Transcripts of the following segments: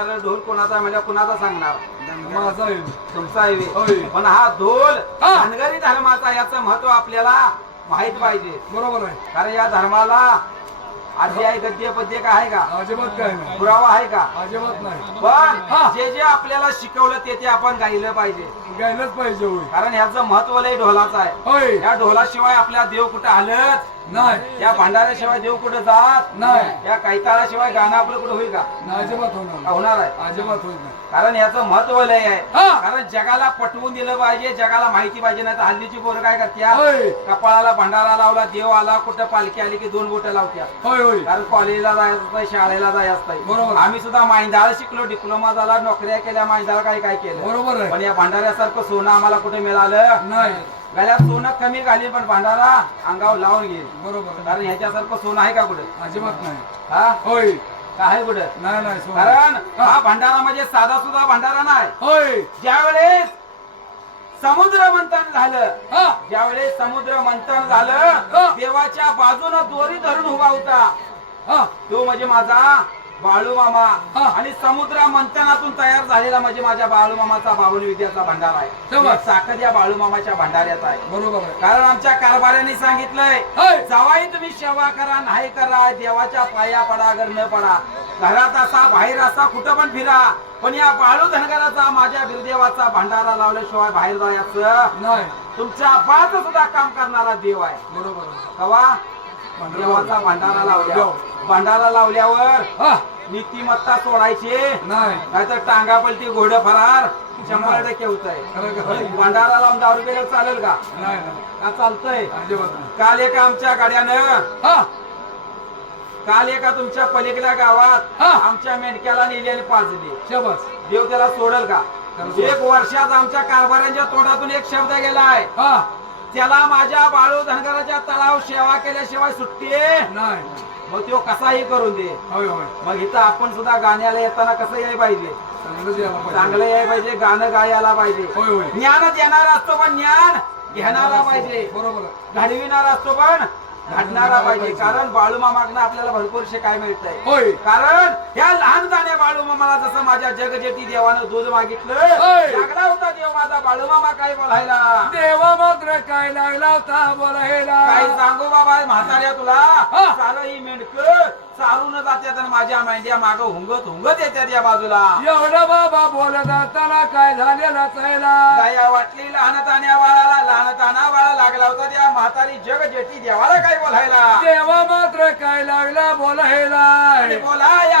विचारलं ढोल कोणाचा म्हणजे कुणाचा सांगणार? माझा आहे. तुमचा आहे. होय. बे. पण हा ढोल हा. धनगरी धर्माचा याचं महत्त्व आपल्याला माहीत पाहिजे. बरोबर आहे. कारण या धर्माला अध्याय गद्य पद्य काय आहे का? अजिबात काय नाही. पुरावा आहे का? अजिबात नाही. पण. जे जे आपल्याला शिकवलं ते ते आपण गायलं पाहिजे. गायलाच पाहिजे होय. कारण ह्याचं महत्त्व लय ढोलाचं आहे. होय. या ढोलाशिवाय आपल्या देव कुठं हलत नाही. या भांडाऱ्याशिवाय देव कुठं जात नाही. या कैताळाशिवाय गाणं आपलं कुठं होईल का? नाही, अजिबात होणार. होणार आहे. अजिबात नाही. कारण याचं महत्त्व लय आहे. हा. कारण जगाला पटवून दिलं पाहिजे जगाला माहिती पाहिजे नाही तर हल्लीची पोरं काय करत्या? होय. कपाळाला भंडारा लावला देव आला कुठं पालखी आली की दोन बोटं लावत्या? होय होय. कारण कॉलेजला जायचं असतंय, शाळेला जायचं बरोबर. असतंय आम्ही सुद्धा माहिंदाळ शिकलो डिप्लोमा झाला नोकऱ्या केल्या माहिंदाळ काय काय केलं. बरोबर आहे. पण या भांडाऱ्यासारखं सोनं आम्हाला कुठे मिळालं? नाही. गळ्यात सोनं कमी घाली पण भांडारा अंगावर लावून घेईल बरोबर. कारण ह्याच्यासारखं सोनं आहे का कुठे? अजिबात नाही. हा? होय. का आहे कुठं? नाही नाही. कारण हा भांडारा म्हणजे साधा सुद्धा भांडारा नाही. होय. ज्यावेळेस समुद्र मंथन झालं हा. ज्यावेळेस समुद्र मंथन हा. झालं देवाच्या बाजूनं दोरी धरून उभा होता. हा. तो म्हणजे माझा बाळू मामा. आणि समुद्र मंथनातून तयार झालेला म्हणजे माझ्या बाळू मामाचा विद्याचा भंडार आहे. ताकद या बाळू मामाच्या भंडाऱ्यात आहे. बरोबर कारण आमच्या कारभाऱ्यांनी सांगितलंय जावाई तुम्ही सेवा करा नाही करा देवाच्या पाया पडा अगर न पडा. घरात असा बाहेर असा कुठं पण फिरा. पण या बाळू धनगराचा माझ्या बिरदेवाचा भंडारा लावल्याशिवाय बाहेर जायचं नाही. तुमच्या बाच सुद्धा काम करणारा देव आहे. बरोबर. कवा? भंडारा देवाचा भंडारा लावल्या. भंडारा लावल्यावर हा. नीतिमत्ता सोडायची. नाही. नाहीतर टांगा पलटी घोड फरार. शंभर टक्के होत. आहे भंडारा लावून दारू पेल्यावर चालेल का? नाही का चालतंय? काल एका आमच्या गाड्यानं हा. काल एका तुमच्या पलीकडल्या गावात. आमच्या मेंढक्याला नेली आणि पाजली. शाबास. देव त्याला सोडल का. एक वर्षात आमच्या कारभाऱ्यांच्या तोंडातून एक शब्द गेलाय. हा. त्याला माझ्या बाळू धनगराच्या तळाव सेवा केल्याशिवाय सुट्टी आहे. नाही. मग तो कसाही करून दे. होय होय. मग इथं आपण सुद्धा गाण्याला येताना कसं यायला पाहिजे? चांगलंच यायला पाहिजे. चांगलं यायला पाहिजे गाणं गायला पाहिजे. होय होय. ज्ञान देणारा असतो पण ज्ञान घेणारा पाहिजे. बरोबर. आहे. घडविणारा असतो पण घडणारा पाहिजे. कारण बाळूमामाकडनं आपल्याला भरपूर काय मिळतंय. होय. कारण या लहान जाण्या बाळूमामाला जसं माझ्या जगजेती देवानं दूध मागितलं. लागला होता देव माझा बाळूमामा काय बोलायला? देवा मात्र काय लागला होता बोलायला? काय सांगू बाबा म्हाताऱ्या तुला. सारं ही मेंढक चालून जात्यात आणि माझ्या मेंढ्या माग हुंगत हुंगत येत्यात या बाजूला. एवढा बाबा बोलत असताना काय झालेला चायला दया वाटली लहान ताण्या बाळाला लहान ताना बाळा लागला होता त्या म्हातारी जग जेटी देवाला काय बोलायला? देवा मात्र काय लागला बोलायला? बोलाया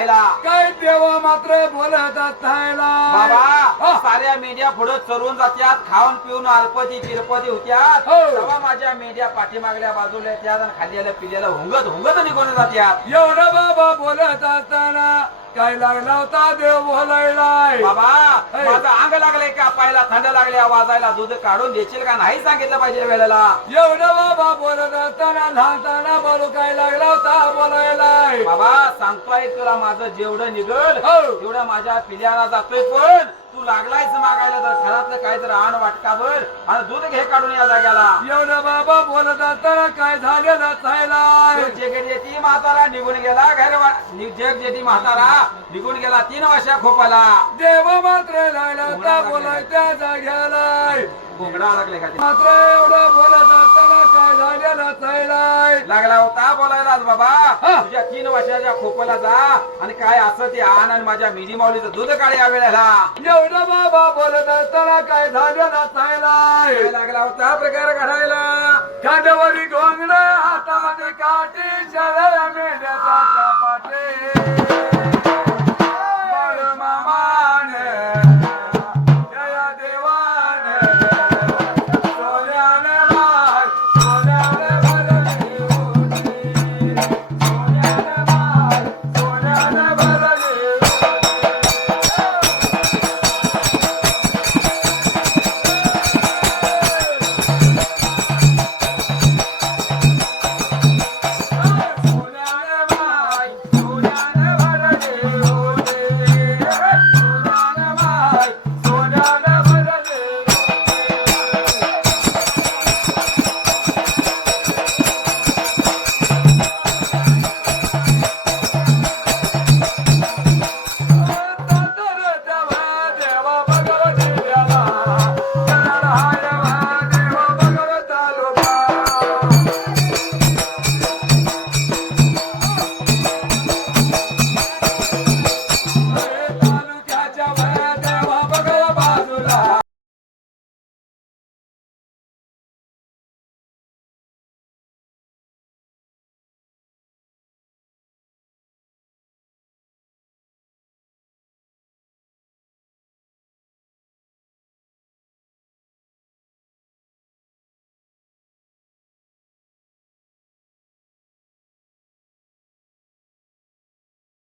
बोलायला काय देवा मात्र बोलत असतायला बाबा साऱ्या मेंढ्या पुढे चरून जात्यात खाऊन पिऊन अल्पती चिरपती होत्यात. हो. तेव्हा माझ्या मेंढ्या पाठीमागल्या बाजूला येत्यात आणि खाल्लेलं पिलेलं हुंगत हुंगत निघून जात्यात. एवढं बाबा बोलत असताना काय लागला होता? देव बोलायलाय बाबा. माझं अंग लागलंय का? पायला थंड लागले वाजायला दूध काढून देशील का? नाही सांगितलं पाहिजे वेळेला. एवढं बाबा बोलत असताना लहानताना बोलू काय लागला होता? बोलायलाय. बाबा सांगतोय तुला माझं जेवढं निघल हो. तेवढं माझ्या पिल्याला जातोय पण तू लागलायच मागायला तर घरातलं काय तर आण वाटकाभर. आणि दूध घे काढून या जाग्याला. एवढं बाबा बोलत असताना काय झालेलं जगजेती म्हातारा निघून गेला घर जग जेटी म्हातारा निघून गेला तीन वर्षा खोपाला. देव मात्र लागला होता बोलाय त्या लागले का? मात्र एवढं बोलत असताना काय झालेलं चायलाय लागला होता बोलायला आज बाबा. तुझ्या तीन वर्षाच्या खोपाला जा. आणि काय असं ते आण आणि माझ्या मिरी माऊलीचं दूध काढ या वेळेला. एवढं बाबा बोलत असताना काय झालेलं चायलाय लागला होता प्रकार घडायला कांदवरी घोंगड हातामध्ये काठी शरळ मेंढ्याचा